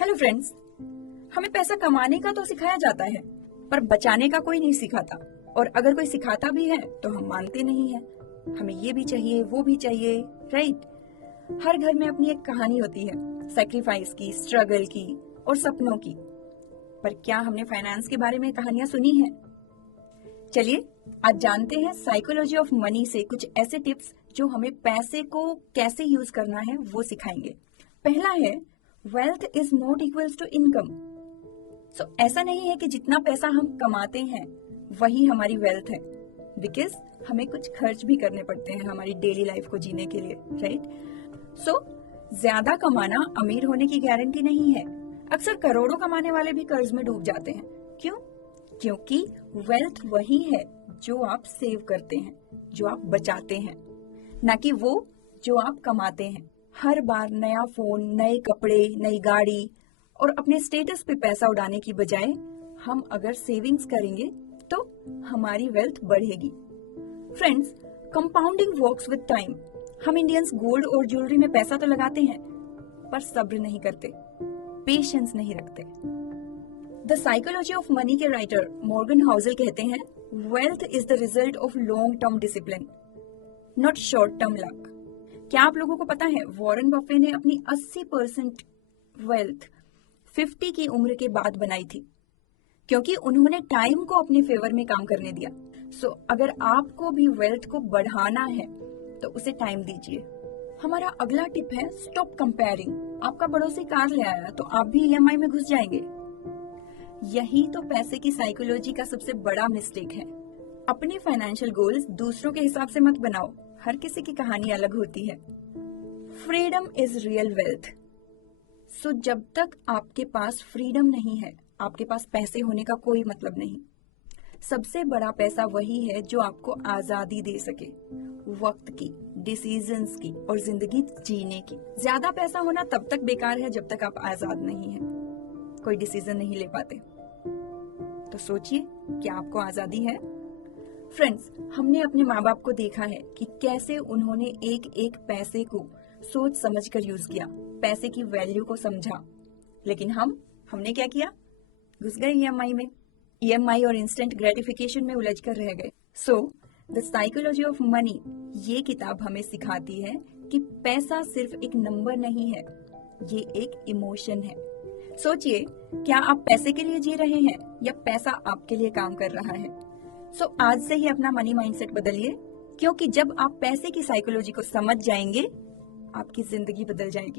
Hello friends, हमें पैसा कमाने का तो सिखाया जाता है, पर बचाने का कोई नहीं सिखाता। और अगर कोई सिखाता भी है तो हम मानते नहीं हैं। हमें ये भी चाहिए, वो भी चाहिए, राइट। हर घर में अपनी एक कहानी होती है, सैक्रिफाइस की, स्ट्रगल की और सपनों की। पर क्या हमने फाइनेंस के बारे में कहानियां सुनी हैं? चलिए आज जानते हैं साइकोलॉजी ऑफ मनी से कुछ ऐसे टिप्स जो हमें पैसे को कैसे यूज करना है वो सिखाएंगे। पहला है, wealth is not equals to income. So ऐसा नहीं है कि जितना पैसा हम कमाते हैं वही हमारी वेल्थ है, बिकॉज हमें कुछ खर्च भी करने पड़ते हैं हमारी डेली लाइफ को जीने के लिए, राइट। सो ज्यादा कमाना अमीर होने की गारंटी नहीं है। अक्सर करोड़ों कमाने वाले भी कर्ज में डूब जाते हैं। क्यों? क्योंकि वेल्थ वही है जो आप सेव करते हैं, जो आप बचाते हैं, ना कि वो जो आप कमाते हैं। हर बार नया फोन, नए कपड़े, नई गाड़ी और अपने स्टेटस पे पैसा उड़ाने की बजाय हम अगर सेविंग्स करेंगे तो हमारी वेल्थ बढ़ेगी। Friends, compounding works with time. हम इंडियंस गोल्ड और ज्वेलरी में पैसा तो लगाते हैं, पर सब्र नहीं करते, पेशेंस नहीं रखते। द साइकोलॉजी ऑफ मनी के राइटर मॉर्गन हाउसल कहते हैं, wealth is the result of long term discipline, not short term luck. क्या आप लोगों को पता है, वॉरेन बफे ने अपनी 80% वेल्थ 50 की उम्र के बाद बनाई थी, क्योंकि उन्होंने टाइम को अपने फेवर में काम करने दिया। सो अगर आपको भी वेल्थ को बढ़ाना है तो उसे टाइम दीजिए। हमारा अगला टिप है, स्टॉप कंपेयरिंग। आपका पड़ोसी कार ले आया तो आप भी ईएमआई में घुस जाएंगे। यही तो पैसे की साइकोलॉजी का सबसे बड़ा मिस्टेक है। अपने फाइनेंशियल गोल्स दूसरों के हिसाब से मत बनाओ, हर किसी की कहानी अलग होती है। Freedom is real wealth. So जब तक आपके पास फ्रीडम नहीं है, आपके पास पैसे होने का कोई मतलब नहीं। सबसे बड़ा पैसा वही है जो आपको आजादी दे सके, वक्त की, डिसीजंस की और जिंदगी जीने की। ज्यादा पैसा होना तब तक बेकार है जब तक आप आजाद नहीं हैं, कोई डिसीजन नहीं ले पाते। तो सोचिए, क्या आपको आजादी है? फ्रेंड्स, हमने अपने माँ बाप को देखा है कि कैसे उन्होंने एक एक पैसे को सोच समझकर यूज किया, पैसे की वैल्यू को समझा। लेकिन हमने क्या किया? घुस गए ईएमआई में, ईएमआई और इंस्टेंट ग्रेटिफिकेशन में उलझ कर रह गए। So the psychology of money, ये किताब हमें सिखाती है कि पैसा सिर्फ एक नंबर नहीं है, ये एक इमोशन है। सोचिए, क्या आप पैसे के लिए जी रहे हैं या पैसा आपके लिए काम कर रहा है? सो आज से ही अपना मनी माइंडसेट बदलिए, क्योंकि जब आप पैसे की साइकोलॉजी को समझ जाएंगे, आपकी जिंदगी बदल जाएगी।